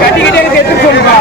கட்டிக்கிட்டே எடுத்து சொல்லுங்க